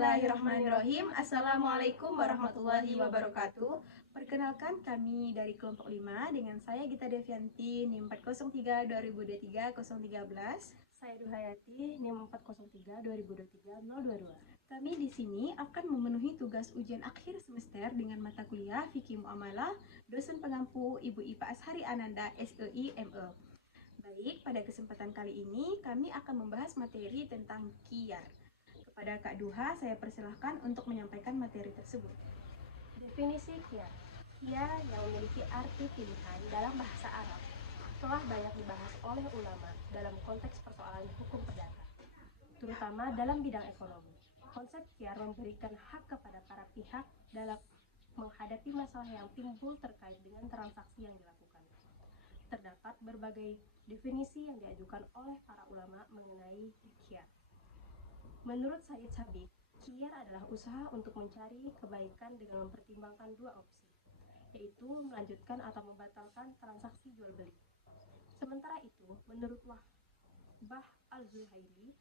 Bismillahirrahmanirrahim. Assalamualaikum warahmatullahi wabarakatuh. Perkenalkan, kami dari kelompok 5 dengan saya Gita Devianti, NIM 403 2023 013. Saya Duhayati, NIM 403 2023 022. Kami di sini akan memenuhi tugas ujian akhir semester dengan mata kuliah Fikih Muamalah, dosen pengampu Ibu Ipa Ashari Ananda, SEI ME. Baik, pada kesempatan kali ini kami akan membahas materi tentang qiyar. Kepada Kak Duha, saya persilahkan untuk menyampaikan materi tersebut. Definisi qiyar. Qiyar yang memiliki arti pilihan dalam bahasa Arab telah banyak dibahas oleh ulama dalam konteks persoalan hukum perdata, terutama dalam bidang ekonomi. Konsep qiyar memberikan hak kepada para pihak dalam menghadapi masalah yang timbul terkait dengan transaksi yang dilakukan. Terdapat berbagai definisi yang diajukan oleh para ulama mengenai qiyar. Menurut Said Sabiq, qiyar adalah usaha untuk mencari kebaikan dengan mempertimbangkan dua opsi, yaitu melanjutkan atau membatalkan transaksi jual beli. Sementara itu, menurut Wahbah Al-Zuhaili,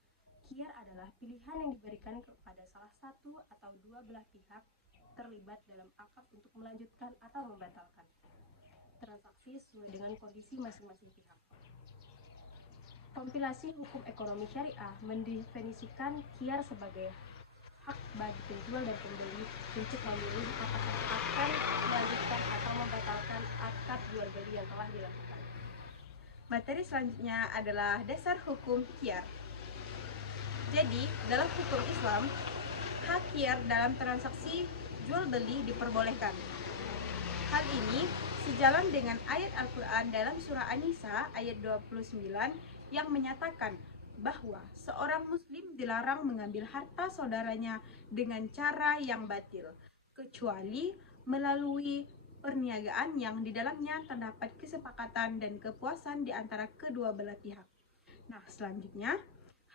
qiyar adalah pilihan yang diberikan kepada salah satu atau dua belah pihak terlibat dalam akad untuk melanjutkan atau membatalkan transaksi sesuai dengan kondisi masing-masing pihak. Kompilasi Hukum Ekonomi Syariah mendefinisikan qiyar sebagai hak bagi penjual dan pembeli untuk memilih apakah akan melanjutkan atau membatalkan akad jual beli yang telah dilakukan. Materi selanjutnya adalah dasar hukum qiyar. Jadi, dalam hukum Islam, hak qiyar dalam transaksi jual beli diperbolehkan. Hal ini sejalan dengan ayat Al-Quran dalam surah An-Nisa ayat 29 yang menyatakan bahwa seorang muslim dilarang mengambil harta saudaranya dengan cara yang batil, kecuali melalui perniagaan yang di dalamnya terdapat kesepakatan dan kepuasan di antara kedua belah pihak. Nah, selanjutnya,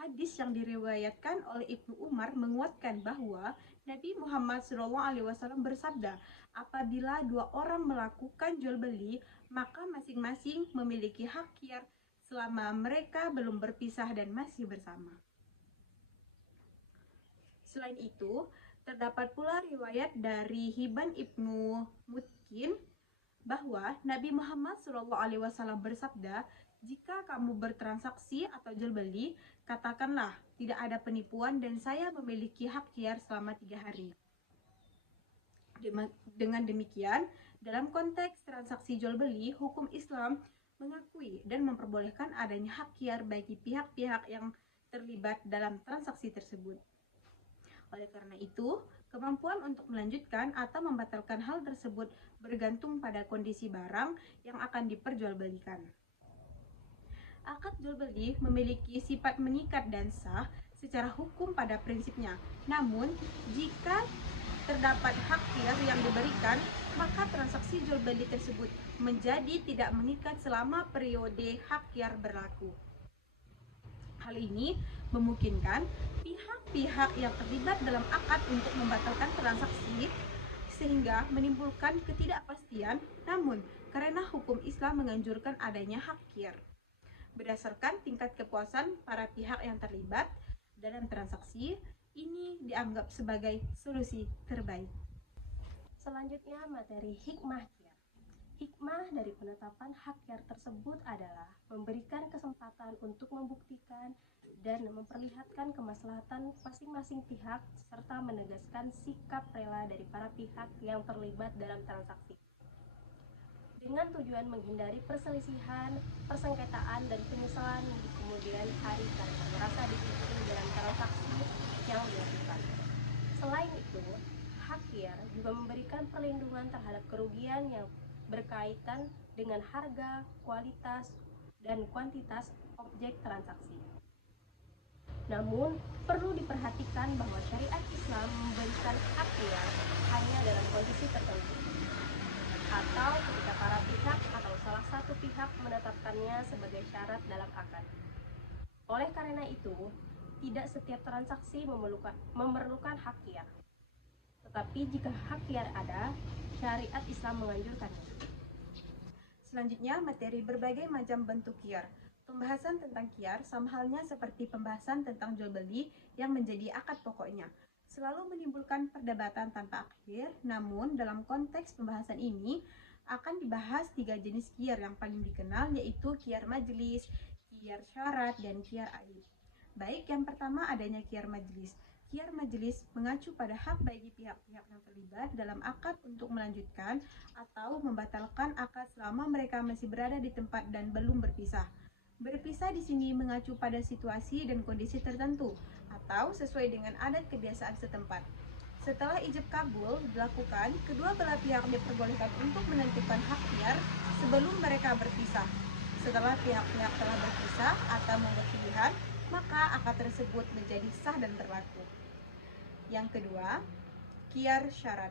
hadis yang diriwayatkan oleh Ibnu Umar menguatkan bahwa Nabi Muhammad SAW bersabda, apabila dua orang melakukan jual beli, maka masing-masing memiliki hak qiyar selama mereka belum berpisah dan masih bersama. Selain itu, terdapat pula riwayat dari Hibban Ibnu Mutkin bahwa Nabi Muhammad SAW bersabda, jika kamu bertransaksi atau jual beli, katakanlah tidak ada penipuan dan saya memiliki hak qiyar selama 3 hari. Dengan demikian, dalam konteks transaksi jual beli, hukum Islam mengakui dan memperbolehkan adanya hak qiyar bagi pihak-pihak yang terlibat dalam transaksi tersebut. Oleh karena itu, kemampuan untuk melanjutkan atau membatalkan hal tersebut bergantung pada kondisi barang yang akan diperjualbelikan. Akad jual beli memiliki sifat mengikat dan sah secara hukum pada prinsipnya. Namun, jika terdapat hak qiyar yang diberikan, maka transaksi jual beli tersebut menjadi tidak mengikat selama periode hak qiyar berlaku. Hal ini memungkinkan pihak-pihak yang terlibat dalam akad untuk membatalkan transaksi sehingga menimbulkan ketidakpastian. Namun, karena hukum Islam menganjurkan adanya hak qiyar berdasarkan tingkat kepuasan para pihak yang terlibat dalam transaksi, ini dianggap sebagai solusi terbaik. Selanjutnya, materi hikmah qiyar. Hikmah dari penetapan hak qiyar tersebut adalah memberikan kesempatan untuk membuktikan dan memperlihatkan kemaslahatan masing-masing pihak serta menegaskan sikap rela dari para pihak yang terlibat dalam transaksi, dengan tujuan menghindari perselisihan, persengketaan, dan penyesalan di kemudian hari karena merasa dirugikan dalam transaksi yang dilakukan. Selain itu, hak qiyar juga memberikan perlindungan terhadap kerugian yang berkaitan dengan harga, kualitas, dan kuantitas objek transaksi. Namun, perlu diperhatikan bahwa syariat Islam memberikan hak qiyar hanya dalam kondisi tertentu, atau ketika para pihak atau salah satu pihak menetapkannya sebagai syarat dalam akad. Oleh karena itu, tidak setiap transaksi memerlukan hak qiyar. Tetapi jika hak qiyar ada, syariat Islam menganjurkannya. Selanjutnya, materi berbagai macam bentuk qiyar. Pembahasan tentang qiyar sama halnya seperti pembahasan tentang jual beli yang menjadi akad pokoknya. selalu menimbulkan perdebatan tanpa akhir. Namun dalam konteks pembahasan ini akan dibahas 3 jenis qiyar yang paling dikenal, yaitu qiyar majelis, qiyar syarat, dan qiyar aib. Baik, yang pertama adanya qiyar majelis. Qiyar majelis mengacu pada hak bagi pihak-pihak yang terlibat dalam akad untuk melanjutkan atau membatalkan akad selama mereka masih berada di tempat dan belum berpisah. Berpisah di sini mengacu pada situasi dan kondisi tertentu atau sesuai dengan adat kebiasaan setempat. Setelah ijab kabul dilakukan, kedua belah pihak diperbolehkan untuk menentukan hak qiyar sebelum mereka berpisah. Setelah pihak-pihak telah berpisah atau membuat pilihan, maka akad tersebut menjadi sah dan berlaku. Yang kedua, qiyar syarat.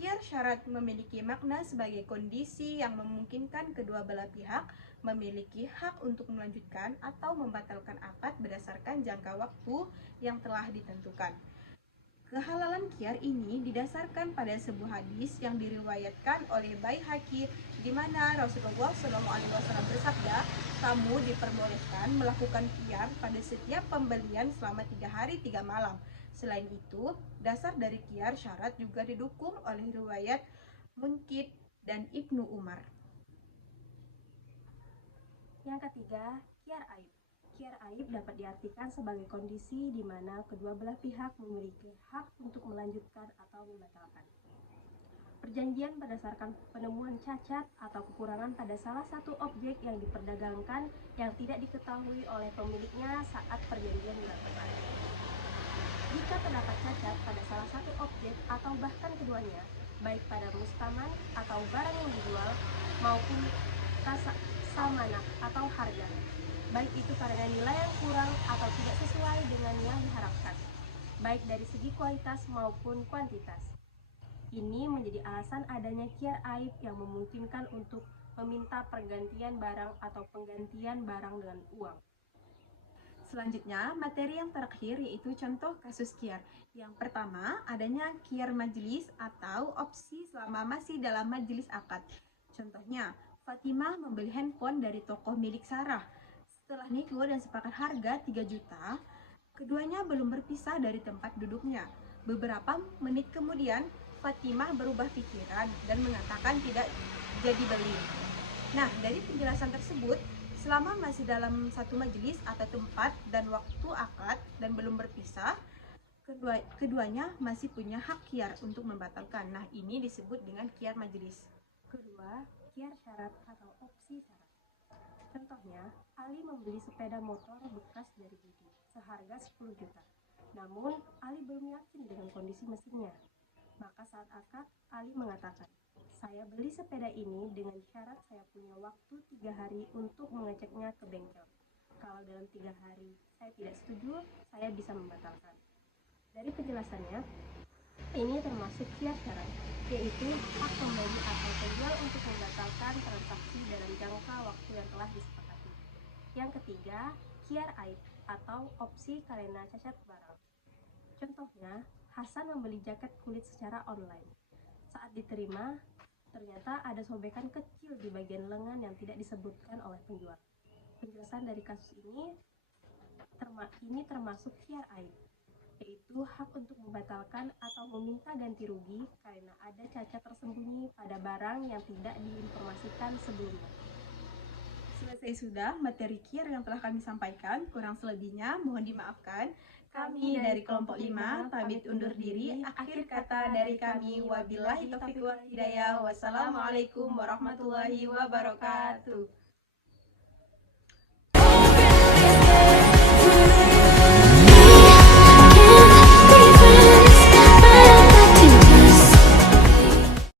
Qiyar syarat memiliki makna sebagai kondisi yang memungkinkan kedua belah pihak memiliki hak untuk melanjutkan atau membatalkan akad berdasarkan jangka waktu yang telah ditentukan. Kehalalan qiyar ini didasarkan pada sebuah hadis yang diriwayatkan oleh Baihaqi, di mana Rasulullah SAW bersabda, kamu diperbolehkan melakukan qiyar pada setiap pembelian selama 3 hari 3 malam. Selain itu, dasar dari qiyar syarat juga didukung oleh riwayat Munkid dan Ibnu Umar. Yang ketiga, qiyar aib. Qiyar aib dapat diartikan sebagai kondisi di mana kedua belah pihak memiliki hak untuk melanjutkan atau membatalkan perjanjian berdasarkan penemuan cacat atau kekurangan pada salah satu objek yang diperdagangkan yang tidak diketahui oleh pemiliknya saat perjanjian dilakukan. Jika terdapat cacat pada salah satu objek atau bahkan keduanya, baik pada mustaman atau barang yang dijual maupun samanah atau harga, baik itu karena nilai yang kurang atau tidak sesuai dengan yang diharapkan, baik dari segi kualitas maupun kuantitas. Ini menjadi alasan adanya qiyar aib yang memungkinkan untuk meminta pergantian barang atau penggantian barang dengan uang. Selanjutnya, materi yang terakhir yaitu contoh kasus qiyar. Yang pertama, adanya qiyar majelis atau opsi selama masih dalam majelis akad. Contohnya, Fatimah membeli handphone dari toko milik Sarah. Setelah nego dan sepakat harga 3 juta, keduanya belum berpisah dari tempat duduknya. Beberapa menit kemudian, Fatimah berubah pikiran dan mengatakan tidak jadi beli. Nah, dari penjelasan tersebut, selama masih dalam satu majelis atau tempat dan waktu akad dan belum berpisah, keduanya masih punya hak qiyar untuk membatalkan. Nah, ini disebut dengan qiyar majelis. Kedua, qiyar syarat atau opsi syarat. Contohnya, Ali membeli sepeda motor bekas dari Budi seharga 10 juta. Namun, Ali belum yakin dengan kondisi mesinnya. Maka saat akad, Ali mengatakan, saya beli sepeda ini dengan syarat saya punya waktu 3 hari untuk mengeceknya ke bengkel. Kalau dalam 3 hari saya tidak setuju, saya bisa membatalkan. Dari penjelasannya, ini termasuk qiyar syarat, yaitu hak pembeli atau penjual untuk membatalkan transaksi dalam jangka waktu yang telah disepakati. Yang ketiga, qiyar aib atau opsi karena cacat barang. Contohnya, Hasan membeli jaket kulit secara online. Saat diterima, ternyata ada sobekan kecil di bagian lengan yang tidak disebutkan oleh penjual. Penjelasan dari kasus ini termasuk qiyar aib, yaitu hak untuk membatalkan atau meminta ganti rugi karena ada cacat tersembunyi pada barang yang tidak diinformasikan sebelumnya. Selesai sudah materi qiyar yang telah kami sampaikan. Kurang selebihnya mohon dimaafkan. Kami dari kelompok 5 pamit undur diri. Akhir kata dari kami, wabillahi taufiq wal hidayah. Wassalamualaikum warahmatullahi wabarakatuh.